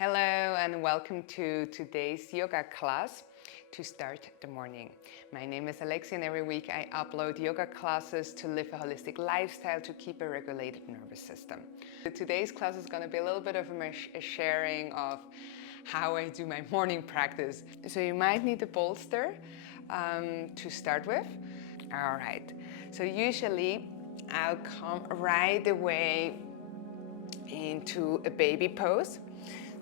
Hello and welcome to today's yoga class to start the morning. My name is Alexi and every week I upload yoga classes to live a holistic lifestyle to keep a regulated nervous system. Today's class is going to be a little bit of a sharing of how I do my morning practice. So you might need a bolster to start with. All right, so usually I'll come right away into a baby pose.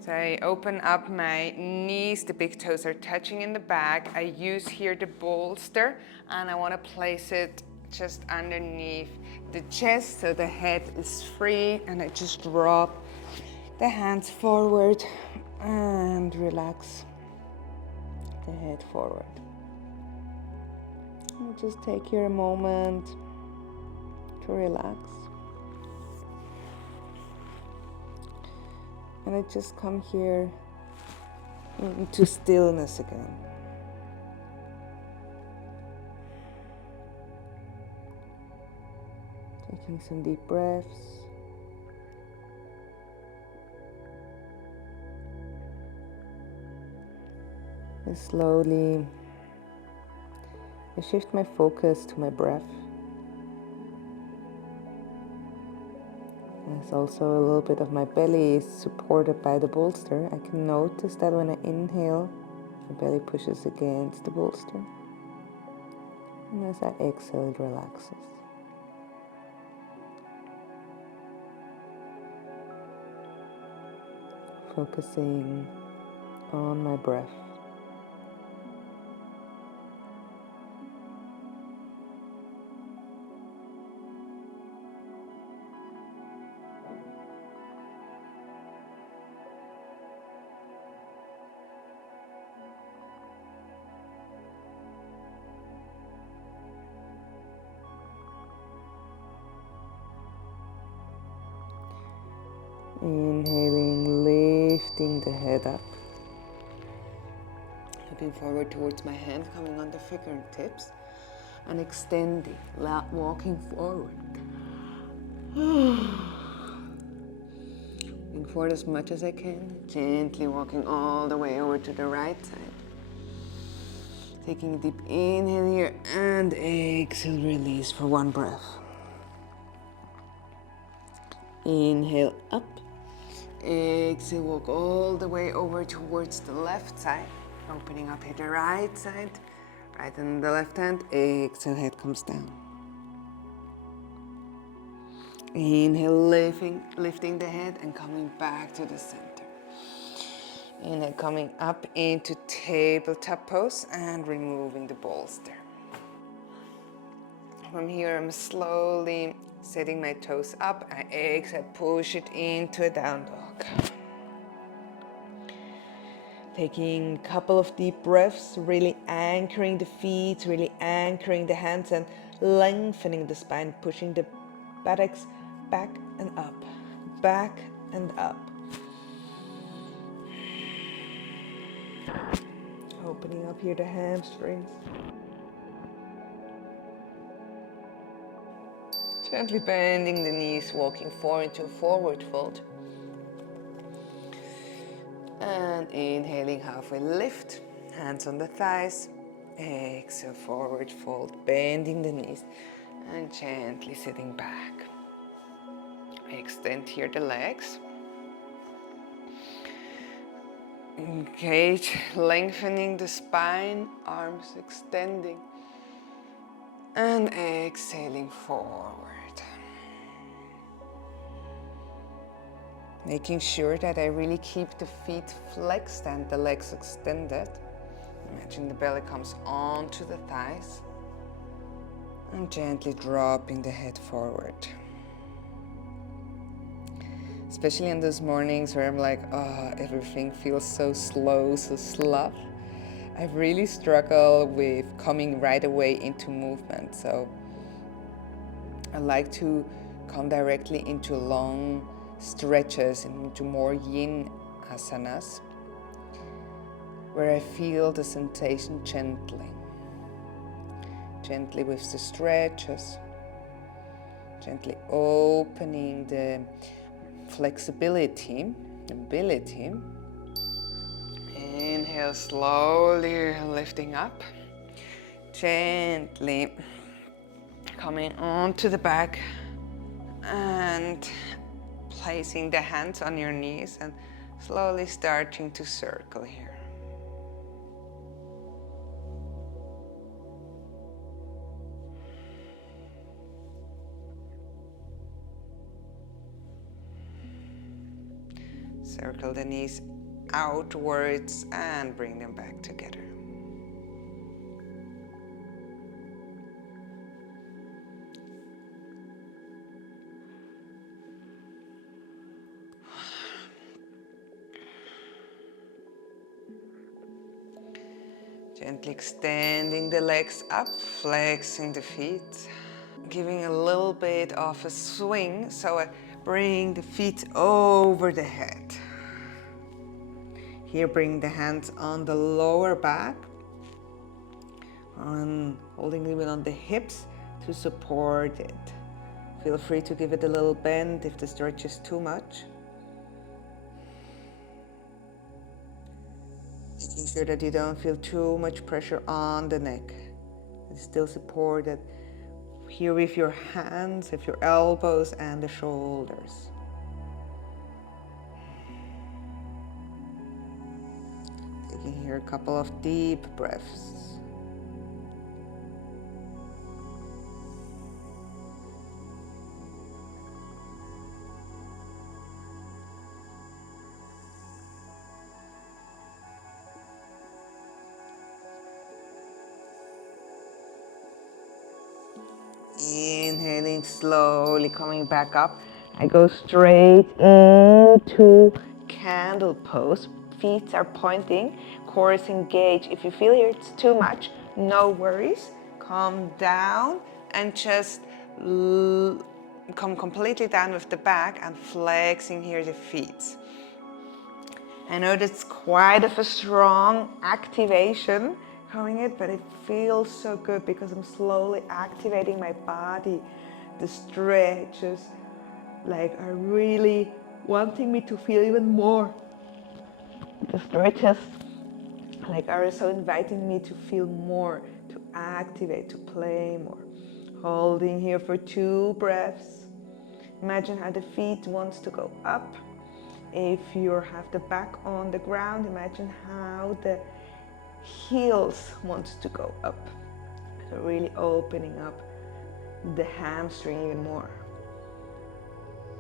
So I open up my knees, the big toes are touching in the back. I use here the bolster and I want to place it just underneath the chest so the head is free, and I just drop the hands forward and relax the head forward. And just take here a moment to relax. And I just come here into stillness again. Taking some deep breaths. And slowly I shift my focus to my breath. There's also a little bit of my belly is supported by the bolster. I can notice that when I inhale, my belly pushes against the bolster. And as I exhale, it relaxes. Focusing on my breath. Inhaling, lifting the head up. Looking forward towards my hand, coming on the fingertips and extending, walking forward. Moving forward as much as I can, gently walking all the way over to the right side. Taking a deep inhale here and exhale, release for one breath. Inhale up. Exhale, walk all the way over towards the left side. Opening up here the right side. Right and the left hand. Exhale, head comes down. Inhale, lifting the head and coming back to the center. Inhale, coming up into tabletop pose and removing the bolster. From here, I'm slowly setting my toes up. I exhale, push it into a down dog. Taking a couple of deep breaths, really anchoring the feet, really anchoring the hands and lengthening the spine, pushing the buttocks back and up, back and up. Opening up here the hamstrings. Gently bending the knees, walking forward into a forward fold. And inhaling, halfway lift, hands on the thighs. Exhale, forward fold, bending the knees and gently sitting back. Extend here the legs. Engage, lengthening the spine, arms extending. And exhaling forward. Making sure that I really keep the feet flexed and the legs extended. Imagine the belly comes onto the thighs. And gently dropping the head forward. Especially in those mornings where I'm like, oh, everything feels so slow, so slow. I really struggle with coming right away into movement. So I like to come directly into long stretches and into more yin asanas, where I feel the sensation gently with the stretches, gently opening the flexibility, ability Inhale, slowly lifting up. Gently coming onto the back and placing the hands on your knees and slowly starting to circle here. Circle the knees outwards and bring them back together. Gently extending the legs up, flexing the feet, giving a little bit of a swing, so I bring the feet over the head. Here, bring the hands on the lower back, and holding even on the hips to support it. Feel free to give it a little bend if the stretch is too much. Making sure that you don't feel too much pressure on the neck. It's still supported here with your hands, with your elbows and the shoulders. Taking here a couple of deep breaths. Inhaling, slowly coming back up. I go straight into candle pose. Feet are pointing, core is engaged. If you feel here it's too much, no worries. Come down and just come completely down with the back and flexing here the feet. I know that's quite of a strong activation coming in, but it feels so good because I'm slowly activating my body. The stretches are really wanting me to feel even more. The stretches are also inviting me to feel more, to activate, to play more. Holding here for 2 breaths. Imagine how the feet wants to go up. If you have the back on the ground, imagine how the heels wants to go up. So really opening up the hamstring even more.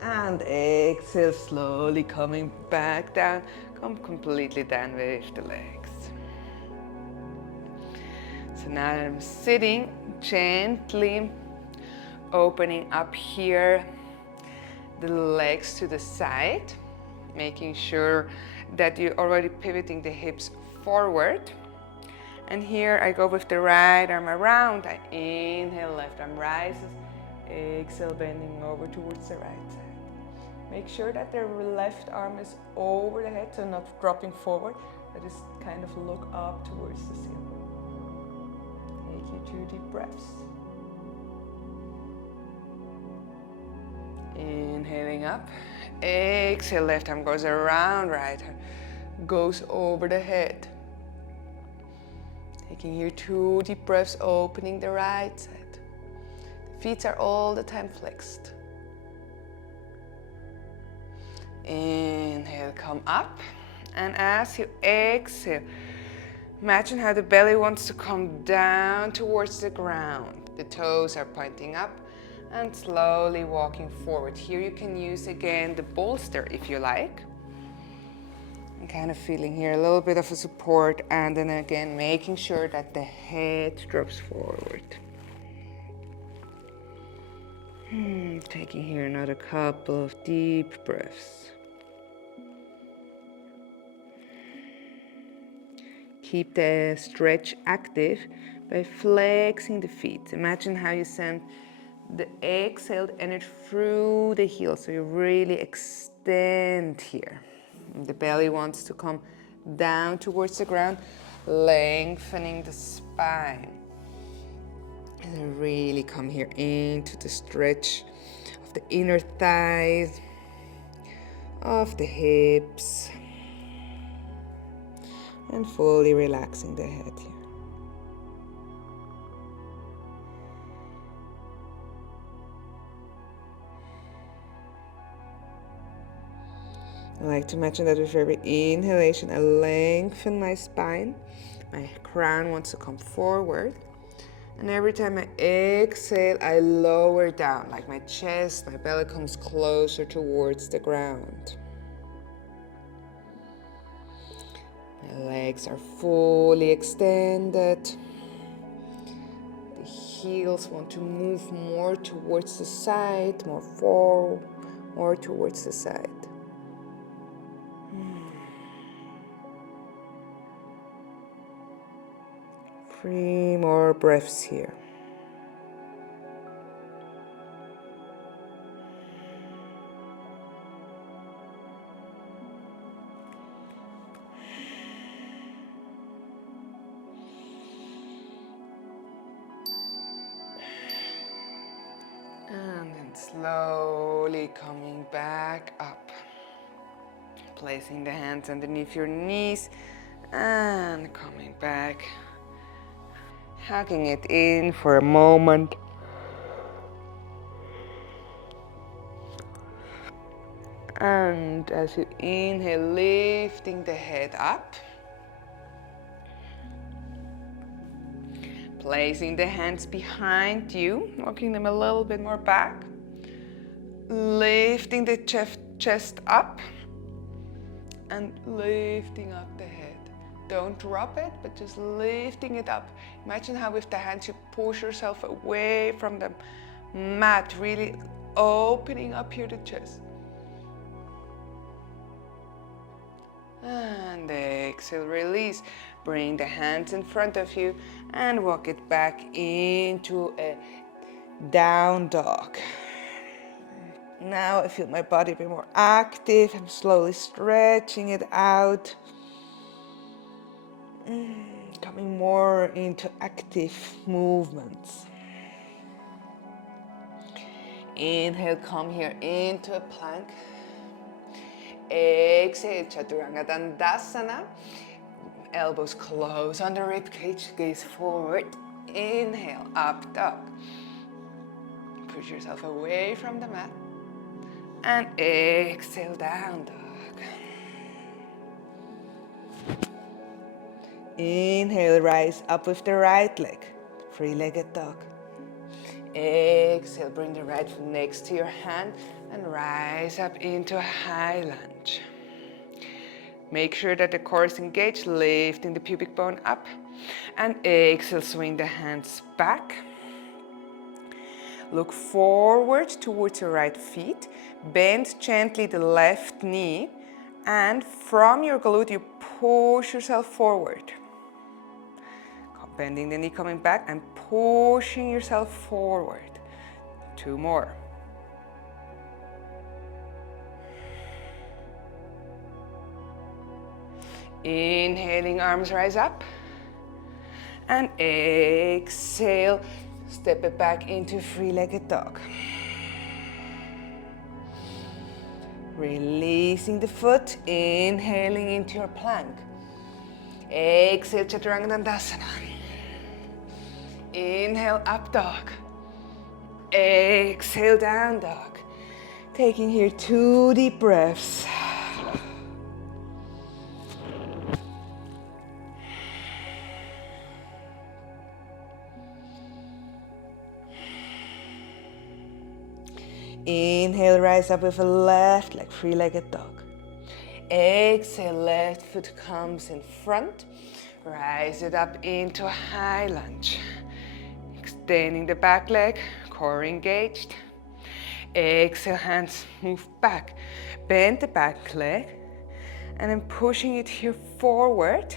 And exhale, slowly coming back down. Come completely down with the legs. So now I'm sitting, gently opening up here the legs to the side, making sure that you're already pivoting the hips forward. And here I go with the right arm around. I inhale, left arm rises. Exhale, bending over towards the right side. Make sure that the left arm is over the head, so not dropping forward, but just kind of look up towards the ceiling. Take your 2 deep breaths. Inhaling up. Exhale, left arm goes around, right arm goes over the head. Taking here 2 deep breaths, opening the right side. The feet are all the time flexed. Inhale, come up. And as you exhale, imagine how the belly wants to come down towards the ground. The toes are pointing up and slowly walking forward. Here you can use again the bolster if you like. And kind of feeling here a little bit of a support, and then again making sure that the head drops forward. Taking here another couple of deep breaths. Keep the stretch active by flexing the feet. Imagine how you send the exhaled energy through the heels, so you really extend here. And the belly wants to come down towards the ground, lengthening the spine. And then really come here into the stretch of the inner thighs, of the hips. and fully relaxing the head here. I like to imagine that with every inhalation, I lengthen my spine. My crown wants to come forward. And every time I exhale, I lower down, like my chest, my belly comes closer towards the ground. My legs are fully extended. The heels want to move more towards the side, more forward, more towards the side. 3 more breaths here. And then slowly coming back up. Placing the hands underneath your knees and coming back. Hugging it in for a moment. And as you inhale, lifting the head up. Placing the hands behind you, walking them a little bit more back. Lifting the chest up and lifting up the head. Don't drop it, but just lifting it up. Imagine how with the hands you push yourself away from the mat, really opening up here the chest. And exhale, release. Bring the hands in front of you and walk it back into a down dog. Now I feel my body be more active. I'm slowly stretching it out. Coming more into active movements. Inhale, come here into a plank. Exhale, Chaturanga Dandasana. Elbows close on the rib cage, gaze forward. Inhale, up dog. Push yourself away from the mat. And exhale, down dog. Inhale, rise up with the right leg. Three-legged dog. Exhale, bring the right foot next to your hand and rise up into a high lunge. Make sure that the core is engaged, lifting the pubic bone up. And exhale, swing the hands back. Look forward towards your right feet. Bend gently the left knee. And from your glute, you push yourself forward. Bending the knee, coming back and pushing yourself forward. 2 more. Inhaling, arms rise up. And exhale, step it back into three-legged dog. Releasing the foot, inhaling into your plank. Exhale, Chaturanga Dandasana. Inhale, up dog. Exhale, down dog. Taking here 2 deep breaths. Inhale, rise up with a left leg, three-legged dog. Exhale, left foot comes in front. Rise it up into a high lunge. Extending the back leg, core engaged. Exhale, hands move back. Bend the back leg and then pushing it here forward.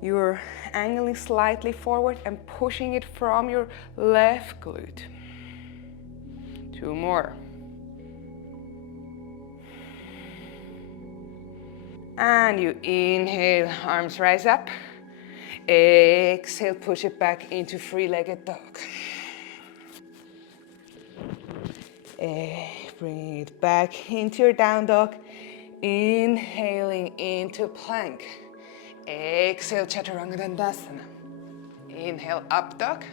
You're angling slightly forward and pushing it from your left glute. 2 more. And you inhale, arms rise up. Exhale, push it back into three-legged dog. Bringing it back into your down dog. Inhaling into plank. Exhale, Chaturanga Dandasana. Inhale, up dog.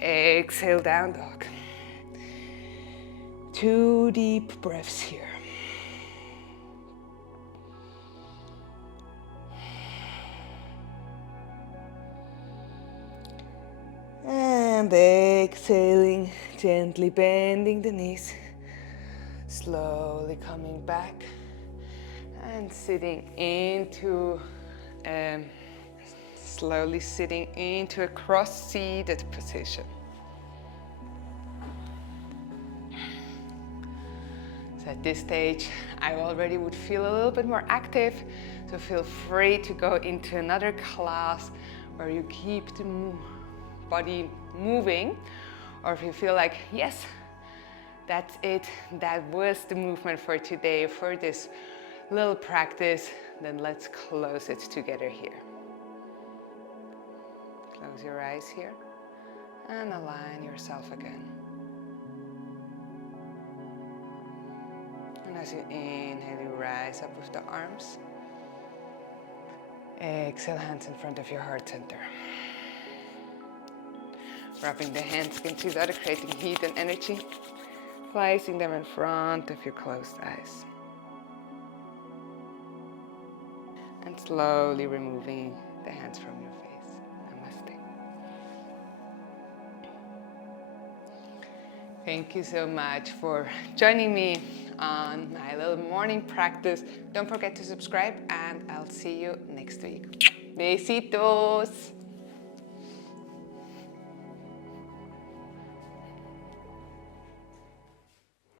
Exhale, down dog. 2 deep breaths here. And exhaling, gently bending the knees. Slowly coming back and sitting into slowly sitting into a cross-seated position. So at this stage, I already would feel a little bit more active, so feel free to go into another class where you keep the body moving, or if you feel like, yes, that's it, that was the movement for today, for this little practice, then let's close it together here. Close your eyes here and align yourself again. And as you inhale, you rise up with the arms. Exhale, hands in front of your heart center. Wrapping the hands against each other, creating heat and energy. Placing them in front of your closed eyes. And slowly removing the hands from your face. Namaste. Thank you so much for joining me on my little morning practice. Don't forget to subscribe and I'll see you next week. Besitos!